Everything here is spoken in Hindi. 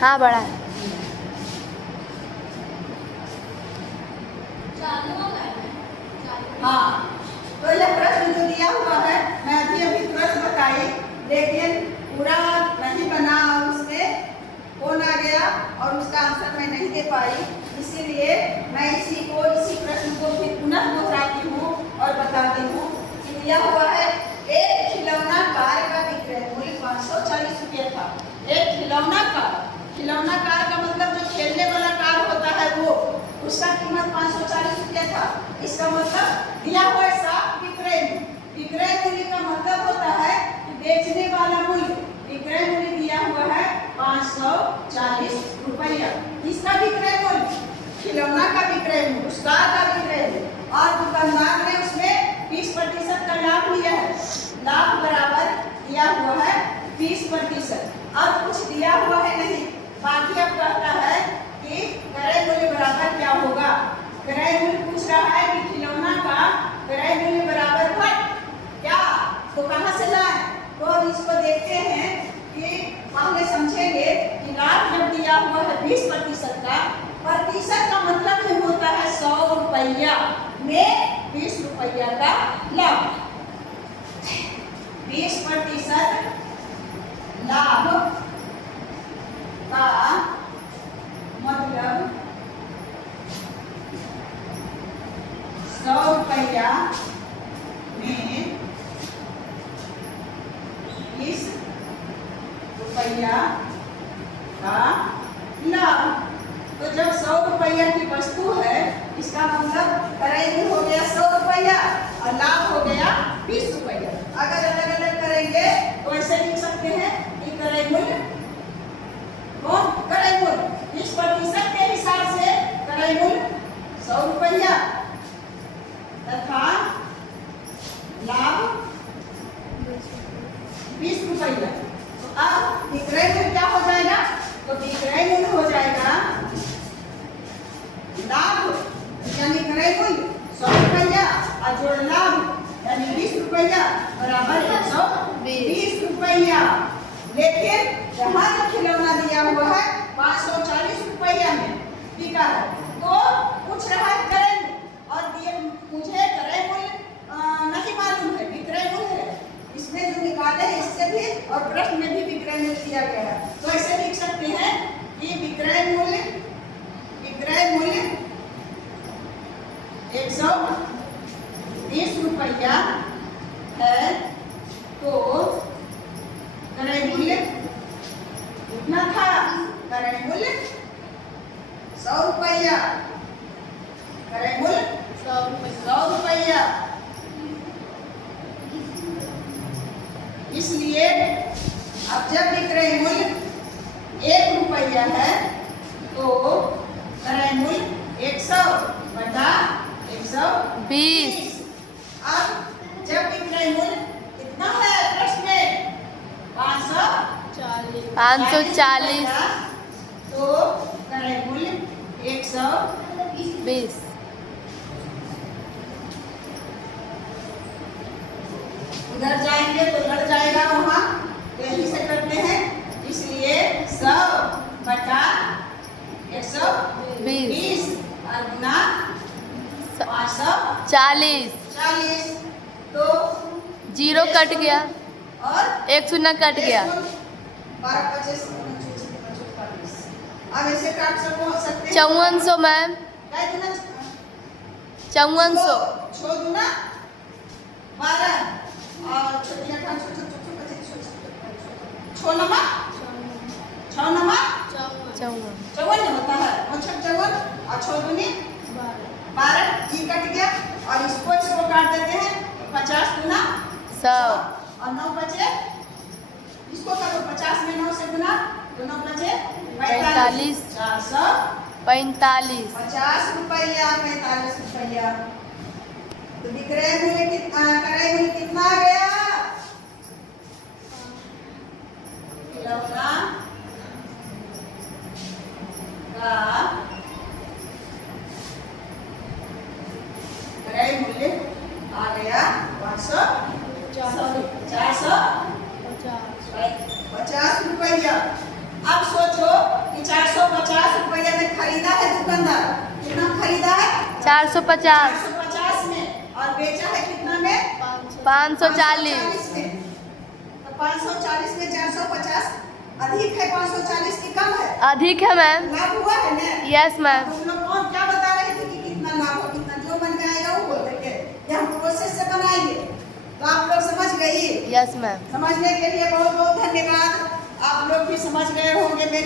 हाँ बड़ा है। हाँ, तो यह प्रश्न जो दिया हुआ है मैं अभी तुरंत बताई, लेकिन पूरा नहीं बना और उसमें कौन आ गया और उसका आंसर मैं नहीं दे पाई, इसीलिए मैं इसी प्रश्न को फिर पुनः दोहराती हूँ और बताती हूँ कि दिया हुआ है एक खिलौना कार का विक्रय मूल्य 540 रुपये था। एक खिलौना कार का मतलब जो खेलने वाला कार होता है वो, उसका कीमत 540 रुपये था। इसका मतलब दिया हुआ साफ विक्रय मूल्य का मतलब होता है कि बेचने वाला मूल्य। विक्रय मूल्य दिया हुआ है 540 रुपया। किसका विक्रय मूल्य? खिलौना का विक्रय मूल्य, उस कार का विक्रय मूल्य। और दुकानदार ने उसमें 20% का लाभ लिया है। लाभ बराबर दिया हुआ है 20%। अब कुछ दिया हुआ है नहीं, बाकी अब कहता है कि क्रय मूल्य बराबर क्या होगा। क्रय मूल्य पूछ रहा है कि खिलौना का क्रय मूल्य बराबर क्या, तो कहाँ से लाए? तो अब इसको देखते हैं कि पहले समझेंगे कि लाभ जब दिया हुआ है 20% का, प्रतिशत का मतलब में होता है 100 रुपया में 20 रुपया का लाभ। 20% लाभ का मतलब 100 रुपया में 20 रुपया का लाभ। तो जब 100 रुपया की वस्तु है, इसका मतलब क्रय मूल्य हो गया 100 रुपया और लाभ हो गया 20 रुपया। अगर अलग अलग करेंगे तो ऐसे लिख सकते हैं कि क्रय मूल्य 20% के हिसाब से क्रय मूल्य 100 रुपया तथा लाभ 20 रुपया। तो अब विक्रय मूल्य क्या हो जाएगा? तो विक्रय मूल्य हो जाएगा लाभ यानी क्रय मूल्य 100 रुपया और जोड़ लाभ यानी 20 रुपया बराबर 120 रुपया। लेकिन यहाँ जो खिलौना दिया हुआ है 540 रुपया में बिका है, तो पूछ रहा है क्रय मूल्य और मुझे क्रय मूल्य नहीं मालूम है, विक्रय मूल्य है। इसमें जो निकाले हैं इससे भी और प्रश्न में भी विक्रय मूल्य दिया गया है, तो ऐसे लिख सकते हैं कि विक्रय मूल्य 120 रुपया है, तो क्रय मूल्य कितना था? क्रय मूल्य 100 रुपया। क्रय मूल्य 100 रुपया। इसलिए अब जब विक्रय मूल्य 1 रुपया है तो क्रय मूल्य 100 बटा 120। अब जब विक्रय मूल्य कितना है प्रश्न में? 540 तो क्रय मूल्य 120। उधर जाएंगे तो लड़ जाएगा वहाँ, तो यही से करते हैं। इसलिए 100 बटा 120 और गुना 540। तो 0 कट गया और 1 शून्य कट गया। 12 25 अब ऐसे काट सकते हैं 5400 मैम, 5400 6 दूना 12 और 6 नमा 54 होता है। 54 और 6 दूनी 12, ये कट गया और इसको काट देते हैं। 50 गुना 100 और 9 बचे, इसको करो 50 में 9 से गुना तो 9 बचे 45। 45 50 रुपया 45 रुपया। तो विक्रय मूल्य क्रय मूल्य कितना आ गया? खिलौना का क्रय मूल्य आ गया 450 रुपया। अब 450 450 में, और बेचा है कितना में? 540 में। तो 540 में 450 अधिक है, 540 की कम है? अधिक है मैम। लाभ हुआ है ना? Yes ma'am. तुम लोग कौन क्या बता रहे थे कि कितना लाभ हो, कितना जो मन में आएगा वो बोल देंगे, ये हम प्रोसेस से बनाएंगे। तो आप लोग समझ गई? Yes ma'am. समझने के लिए बहुत बहुत धन्यवाद। आप लोग भी समझ गए होंगे मेरे